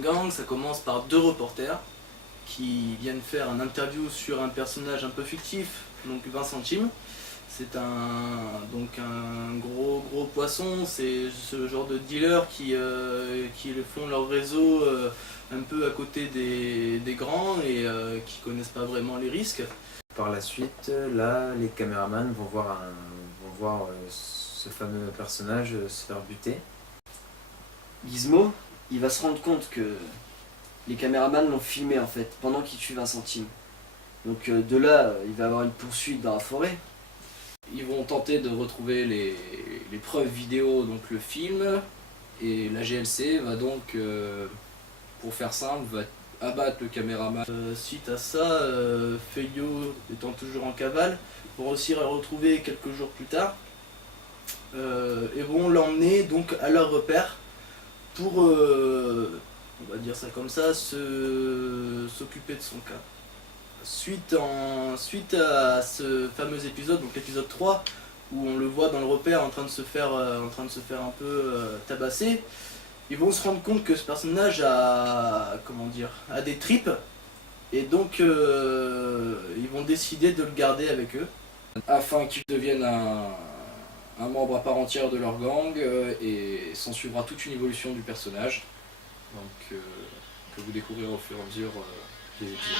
Gang, ça commence par deux reporters qui viennent faire un interview sur un personnage un peu fictif, donc Vincent Chim. C'est un gros poisson, c'est ce genre de dealers qui font leur réseau un peu à côté des grands et qui connaissent pas vraiment les risques. Par la suite, là, les caméramans vont voir ce fameux personnage se faire buter. Gizmo, il va se rendre compte que les caméramans l'ont filmé en fait, pendant qu'il tue Vincent Chim. Donc de là, il va avoir une poursuite dans la forêt. Ils vont tenter de retrouver les preuves vidéo, donc le film, et la GLC va donc, pour faire simple, va abattre le caméraman. Suite à ça, Feuillot étant toujours en cavale, vont réussir à le retrouver quelques jours plus tard, et vont l'emmener donc à leur repère pour, on va dire ça comme ça, s'occuper de son cas. Suite à ce fameux épisode, donc l'épisode 3, où on le voit dans le repère en train de se faire un peu tabasser, ils vont se rendre compte que ce personnage a des tripes, et donc ils vont décider de le garder avec eux, afin qu'il devienne un membre à part entière de leur gang, et s'en suivra toute une évolution du personnage, donc que vous découvrirez au fur et à mesure des épisodes.